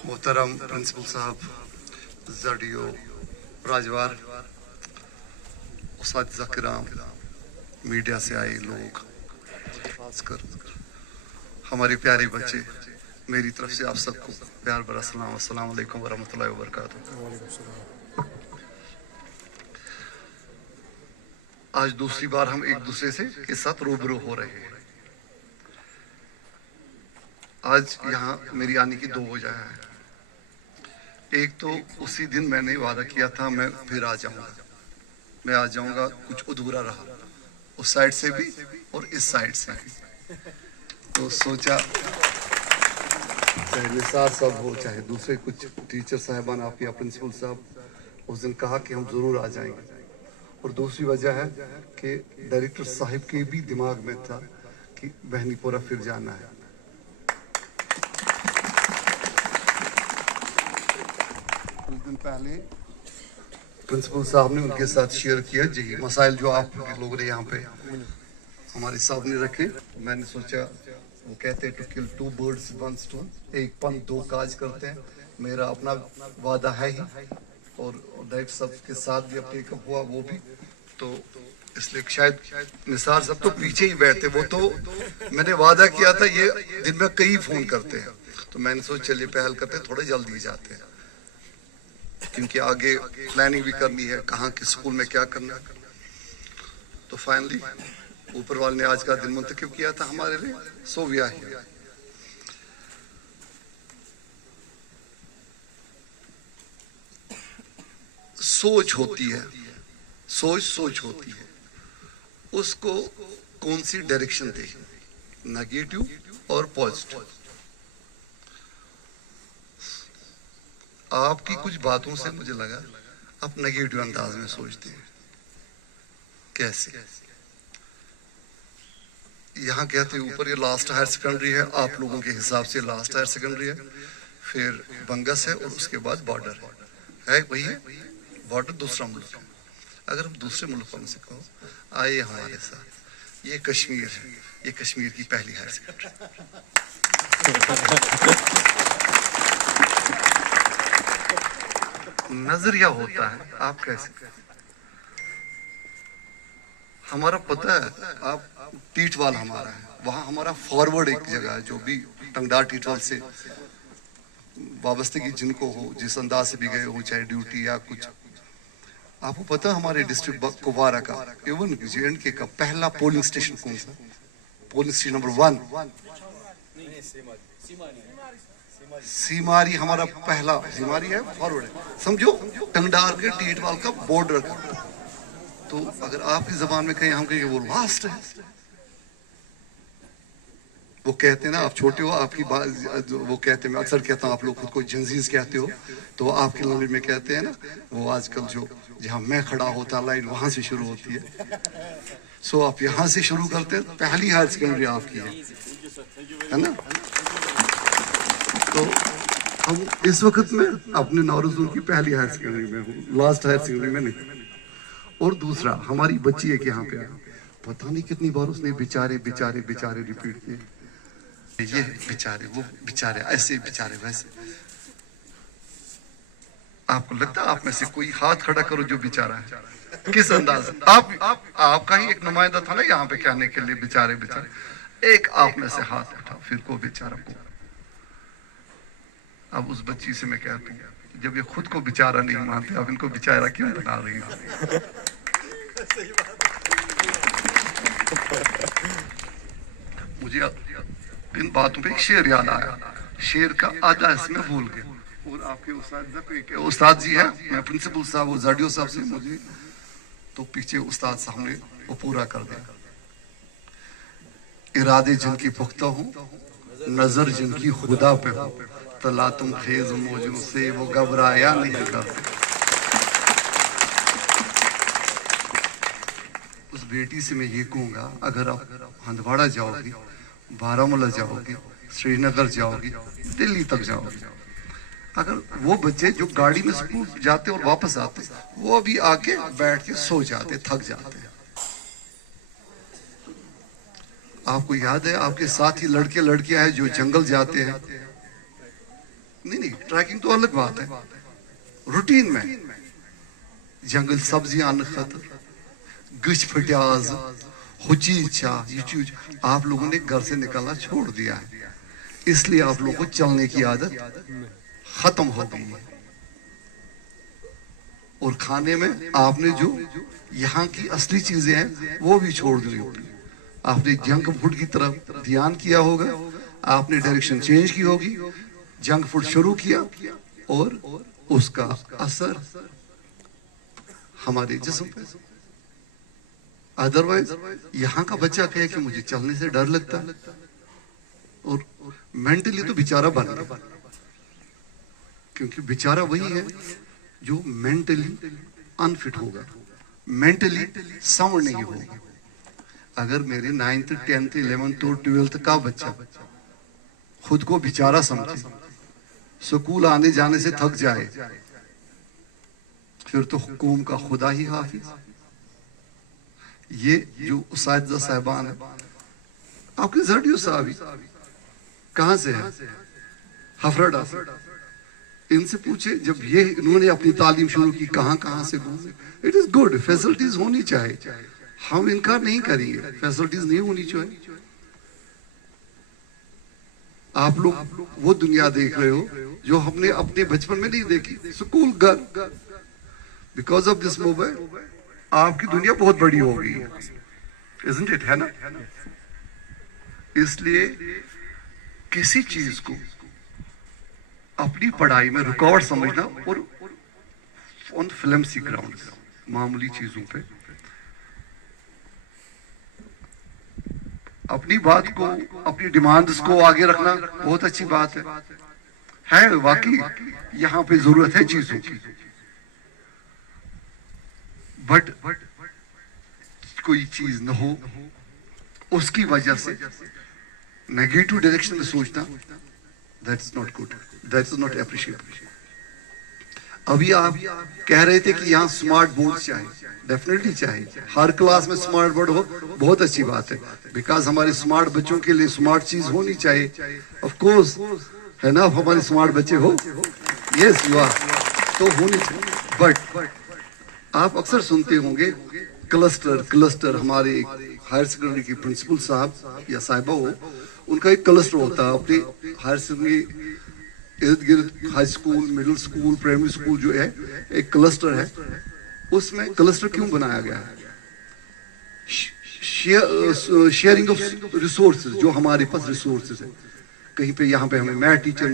मोहतरम प्रिंसिपल साहब, जडियो राजवार, उस्ताद किराम, मीडिया से आए लोग, खासकर हमारे प्यारे बच्चे, मेरी तरफ से आप सबको प्यार भरा सलाम। अस्सलाम वालेकुम वरहमतुल्लाहि वबरकातुहू। आज दूसरी बार हम एक दूसरे से के साथ रूबरू हो रहे हैं। आज यहाँ मेरी आने की दो वजह है। एक तो उसी दिन मैंने वादा किया था मैं फिर आ जाऊंगा, कुछ अधूरा रहा उस साइड से भी और इस साइड से भी। तो सोचा चाहे निसार साहब हो चाहे दूसरे कुछ टीचर साहबान, आप या प्रिंसिपल साहब, उस दिन कहा कि हम जरूर आ जाएंगे। और दूसरी वजह है कि डायरेक्टर साहब के भी दिमाग में था कि बहनीपुरा फिर जाना है। कुछ दिन पहले प्रिंसिपल साहब ने उनके साथ शेयर किया जी मसाइल जो आप लोगों ने यहाँ पे हमारे सामने रखे। मैंने सोचा, वो कहते हैं to kill two birds one stone, एक पन दो काज करते हैं। मेरा अपना वादा है ही और डायरेक्टर साहब के साथ भी अब टेकअप हुआ वो भी, तो इसलिए शायद निसार साहब तो पीछे ही बैठते, वो तो मैंने वादा किया था ये दिन में कई फोन करते हैं, तो मैंने सोचा चलिए पहल करते हैं, थोड़े जल्दी जाते हैं क्योंकि आगे प्लानिंग भी करनी है कहाँ किस स्कूल में क्या करना है। तो फाइनली ऊपर वाले ने आज का दिन मुंतखब किया था हमारे लिए, सो वी आर हियर। सोच होती है, सोच होती है, उसको कौन सी डायरेक्शन दे, नेगेटिव और पॉजिटिव। आपकी कुछ बातों से मुझे लगा आप नेगेटिव अंदाज में सोचते हैं। कैसे? यहाँ कहते हैं ऊपर ये लास्ट हायर सेकेंडरी है, आप लोगों के हिसाब से लास्ट हायर सेकेंडरी है, फिर बंगस है और उसके बाद बॉर्डर है वही है बॉर्डर दूसरा मुल्क। अगर हम दूसरे मुल्कों में से कहो आइए हमारे साथ, ये कश्मीर है, ये कश्मीर की पहली हायर सेकेंडरी। नजरिया होता है आप कैसे, हमारा पता है आप टीटवाल हमारा है, वहाँ हमारा फॉरवर्ड एक जगह है जो भी टंगडार टीटवाल से वाबस्तगी जिनको हो, जिस अंदाज से भी गए हो, चाहे ड्यूटी या कुछ। आपको पता हमारे डिस्ट्रिक्ट कुपवारा का इवन JNK का पहला पोलिंग स्टेशन कौन सा? पोलिंग स्टेशन नंबर 1 सीमारी, हमारा पहला सीमारी है, फॉरवर्ड है, समझो टंगडार के टीटवाल का बॉर्डर का। तो अगर आपकी जबान में कहीं हम कहेंगे वो लास्ट है, वो कहते हैं ना आप छोटे हो, आपकी बात वो कहते हैं, मैं अक्सर कहता हूँ आप लोग खुद को जंजीज कहते हो, तो आपकी लैंग्वेज में कहते हैं ना वो आजकल जो जहाँ मैं खड़ा होता लाइन वहां से शुरू होती है। सो आप यहाँ से शुरू करते हैं, पहली हायर सेकेंडरी आपकी है ना। तो हम इस वक्त में अपने नौरजूल की पहली हायर सेकेंडरी में हूँ, लास्ट हायर सेकेंडरी में नहीं। और दूसरा हमारी बच्ची एक यहाँ पे आई, पता नहीं कितनी बार उसने बेचारे बेचारे बेचारे रिपीट किए, ये बेचारे वो बेचारे ऐसे बेचारे वैसे। आपको लगता है आप में से कोई हाथ खड़ा करो जो बेचारा है, किस अंदाज? आपका ही एक नुमाइंदा था ना यहाँ पे कहने के लिए बेचारे बेचारे, एक आप में से हाथ उठाओ फिर को बेचारा को। अब उस बच्ची से मैं कहता हूँ जब ये खुद को बेचारा नहीं मानते अब इनको बेचारा क्यों बना रही हो? मुझे इन बातों पे एक शेर याद आया, शेर का आधा इसमें भूल गए। और आपके उस्ताद जी हैं, मैं प्रिंसिपल साहब और जडियो साहब से मुझे तो पीछे उस्ताद साहब ने वो पूरा कर दिया। इरादे जिनकी पुख्ता हूँ, नजर जिनकी खुदा पे हो, तला तुम खेज मौजों से वो घबराया नहीं करते। उस बेटी से मैं ये कहूँगा अगर आप हंदवाड़ा जाओगी, बारामूला जाओगी, श्रीनगर जाओगी, दिल्ली तक जाओगी, अगर वो बच्चे जो गाड़ी में स्कूल जाते और वापस आते वो अभी आके बैठ के सो जाते, थक जाते। آپ کو یاد ہے آپ کے ساتھ ہی لڑکے لڑکیاں ہیں جو جنگل جاتے ہیں؟ نہیں ٹریکنگ تو الگ بات ہے. روٹین میں جنگل سبزیاں خطر گچھ پھٹیا آز ہوچی چھا یہ چیز آپ لوگوں نے گھر سے نکالنا چھوڑ دیا ہے. اس لیے آپ لوگوں کو چلنے کی عادت ختم ہو گئی ہے. اور کھانے میں آپ نے جو یہاں کی اصلی چیزیں ہیں وہ بھی چھوڑ دی ہوگی. آپ نے جنک فوڈ کی طرف دھیان کیا ہوگا, آپ نے ڈائریکشن چینج کی ہوگی, جنک فوڈ شروع کیا اور اس کا اثر ہمارے جسم پہ. ادروائز یہاں کا بچہ کہے کہ مجھے چلنے سے ڈر لگتا ہے اور مینٹلی تو بیچارہ بن گیا, کیونکہ بیچارہ وہی ہے جو مینٹلی انفٹ ہوگا, مینٹلی ساؤنڈ نہیں ہوگا. اگر میرے 9th 10th 11th اور 12th کا بچہ خود کو بیچارہ سمجھے, سکول آنے جانے سے تھک جائے, پھر تو حکوم کا خدا ہی حافظ. یہ جو اساتذہ صاحبان ہیں, آپ کے زرڈیو صاحبی کہاں سے ہیں؟ ہفرڈا سے. ان سے پوچھے جب یہ انہوں نے اپنی تعلیم شروع کی کہاں کہاں سے گھومے. اٹ از گڈ, فیسلٹیز ہونی چاہیے, ہم انکار نہیں کریں گے, فیسلٹیز نہیں ہونی چاہیے. آپ لوگ وہ دنیا دیکھ رہے ہو جو ہم نے اپنے بچپن میں نہیں دیکھی. سکول گھر, بیکاز آف دس موبائل آپ کی دنیا بہت بڑی ہو گئی ہے, isn't it, ہے نا؟ اس لیے کسی چیز کو اپنی پڑھائی میں رکاوٹ سمجھنا اور on flimsy grounds, معمولی چیزوں پہ اپنی بات کو, اپنی ڈیمانڈز کو آگے رکھنا بہت اچھی بات ہے واقعی یہاں پہ ضرورت ہے چیزوں کی, بٹ کوئی چیز نہ ہو اس کی وجہ سے نیگیٹو ڈائریکشن میں سوچنا, that's not good, that's not appreciable. ابھی آپ کہہ رہے تھے کہ یہاں سمارٹ بورڈ چاہیے, ڈیفینیٹلی چاہیے, ہر کلاس میں سمارٹ بورڈ ہو, بہت اچھی بات ہے, بیکاز ہمارے سمارٹ بچوں کے لیے سمارٹ چیز ہونی چاہیے. آف کورس ہے نا, ہمارے سمارٹ بچے ہو, یس یو آر, تو ہونی چاہیے. بٹ آپ اکثر سنتے ہوں گے کلسٹر ہمارے ہائر سیکنڈری کے پرنسپل صاحب یا صاحبہ ہو, ان کا ایک کلسٹر ہوتا ہے اپنے ہائر سیکنڈری ارد گرد, high school, middle school, primary school جو ہے ایک کلسٹر ہے. اس میں کلسٹر کیوں بنایا گیا ہے؟ شیئرنگ آف ریسورسز, جو ہمارے پاس ریسورسز ہیں, کہیں پہ یہاں پہ ہمیں میتھ ٹیچر